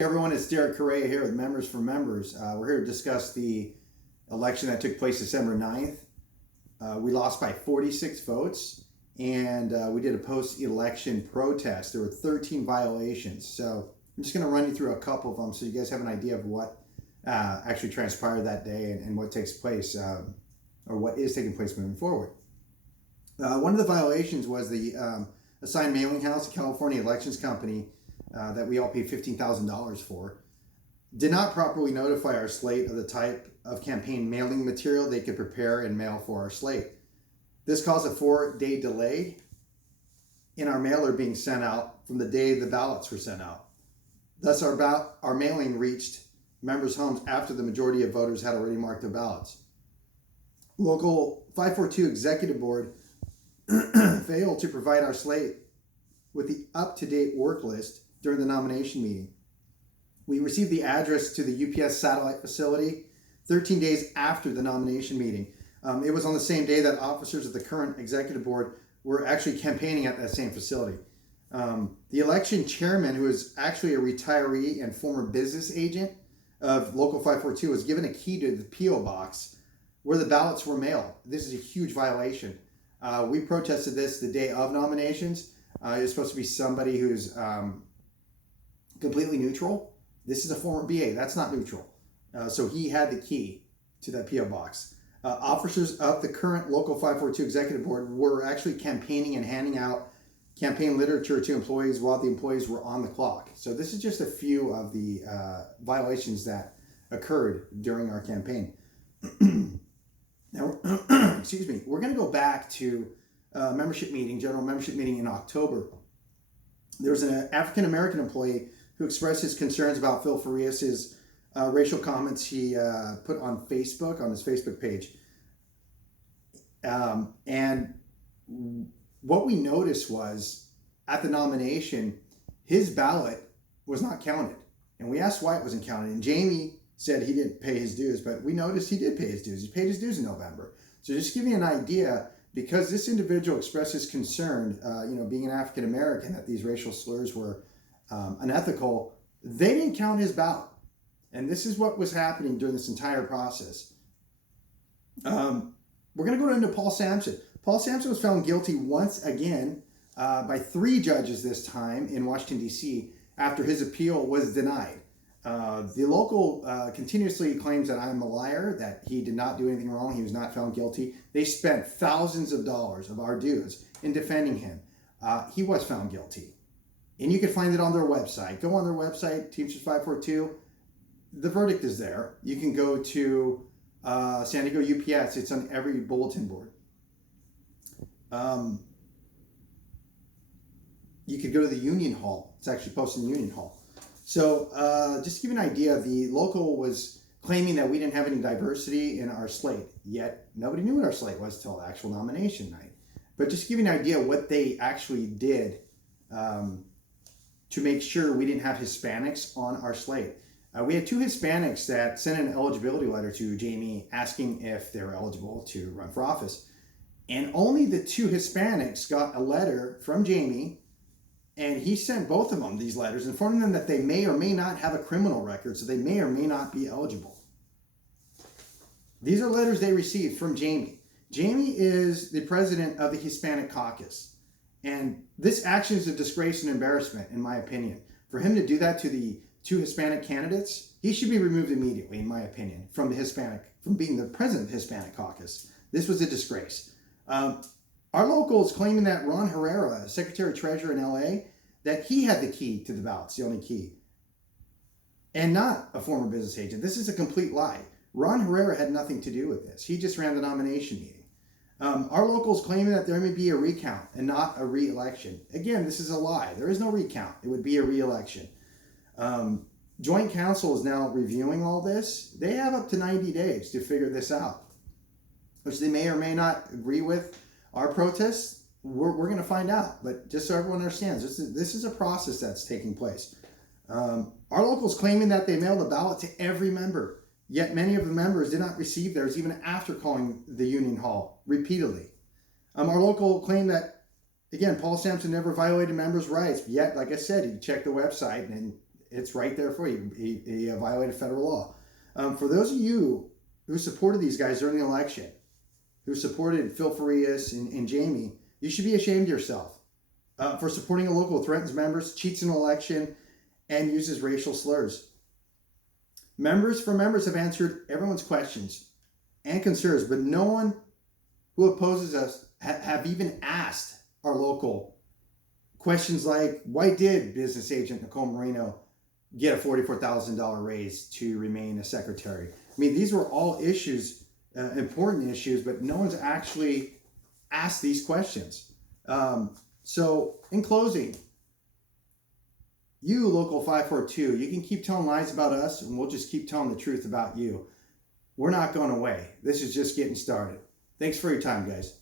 Hey everyone, it's Derek Correa here with Members for Members. We're here to discuss the election that took place December 9th. We lost by 46 votes, and we did a post-election protest. There were 13 violations. So I'm just going to run you through a couple of them so you guys have an idea of what actually transpired that day and what takes place, or what is taking place moving forward. One of the violations was the assigned mailing house, the California Elections Company, that we all paid $15,000 for, did not properly notify our slate of the type of campaign mailing material they could prepare and mail for our slate. This caused a 4-day delay in our mailer being sent out from the day the ballots were sent out. Thus, our mailing reached members' homes after the majority of voters had already marked their ballots. Local 542 Executive Board failed to provide our slate with the up-to-date work list during the nomination meeting. We received the address to the UPS satellite facility 13 days after the nomination meeting. It was on the same day that officers of the current executive board were actually campaigning at that same facility. The election chairman, who is actually a retiree and former business agent of Local 542, was given a key to the P.O. box where the ballots were mailed. This is a huge violation. We protested this the day of nominations. It's supposed to be somebody who's completely neutral. This is a former BA. That's not neutral. So he had the key to that P.O. box. Officers of the current Local 542 Executive Board were actually campaigning and handing out campaign literature to employees while the employees were on the clock. So this is just a few of the violations that occurred during our campaign. Now, excuse me, we're going to go back to membership meeting, general membership meeting in October. There was an African-American employee who expressed his concerns about Phil Farias's racial comments he put on Facebook, on his Facebook page. And what we noticed was at the nomination, his ballot was not counted. And we asked why it wasn't counted. And Jamie said he didn't pay his dues, but we noticed he did pay his dues. He paid his dues in November. So just to give you an idea, because this individual expressed his concern, being an African American, that these racial slurs were unethical, they didn't count his ballot. And this is what was happening during this entire process. We're going to go into Paul Sampson. Paul Sampson was found guilty once again by 3 judges this time in Washington, D.C., after his appeal was denied. The local continuously claims that I'm a liar, that he did not do anything wrong, he was not found guilty. They spent thousands of dollars of our dues in defending him. He was found guilty. And you can find it on their website. Go on their website, Teamsters 542. The verdict is there. You can go to San Diego UPS. It's on every bulletin board. You could go to the Union Hall. It's actually posted in Union Hall. So just to give you an idea, the local was claiming that we didn't have any diversity in our slate, yet nobody knew what our slate was till actual nomination night. But just to give you an idea what they actually did to make sure we didn't have Hispanics on our slate. We had 2 Hispanics that sent an eligibility letter to Jamie asking if they were eligible to run for office. And only the 2 Hispanics got a letter from Jamie, and he sent both of them these letters informing them that they may or may not have a criminal record, so they may or may not be eligible. These are letters they received from Jamie. Jamie is the president of the Hispanic Caucus. And this action is a disgrace and embarrassment, in my opinion. For him to do that to the 2 Hispanic candidates, he should be removed immediately, in my opinion, from being the president of the Hispanic Caucus. This was a disgrace. Our local is claiming that Ron Herrera, Secretary Treasurer in LA, that he had the key to the ballots, the only key, and not a former business agent. This is a complete lie. Ron Herrera had nothing to do with this. He just ran the nomination meeting. Our local is claiming that there may be a recount and not a re-election. Again, this is a lie. There is no recount. It would be a re-election. Joint Council is now reviewing all this. They have up to 90 days to figure this out, which they may or may not agree with our protests. We're going to find out. But just so everyone understands, this is a process that's taking place. Our local is claiming that they mailed a ballot to every member. Yet many of the members did not receive theirs even after calling the Union Hall repeatedly. Our local claimed that Again, Paul Sampson never violated members' rights, yet, like I said, he checked the website and it's right there for you. He violated federal law. For those of you who supported these guys during the election, who supported Phil Farias and Jamie, you should be ashamed of yourself for supporting a local who threatens members, cheats an election, and uses racial slurs. Members for members have answered everyone's questions and concerns, but no one who opposes us have even asked our local questions like, why did business agent Nicole Marino get a $44,000 raise to remain a secretary? I mean, these were all issues, important issues, but no one's actually asked these questions. So in closing, you, Local 542, you can keep telling lies about us, and we'll just keep telling the truth about you. We're not going away. This is just getting started. Thanks for your time, guys.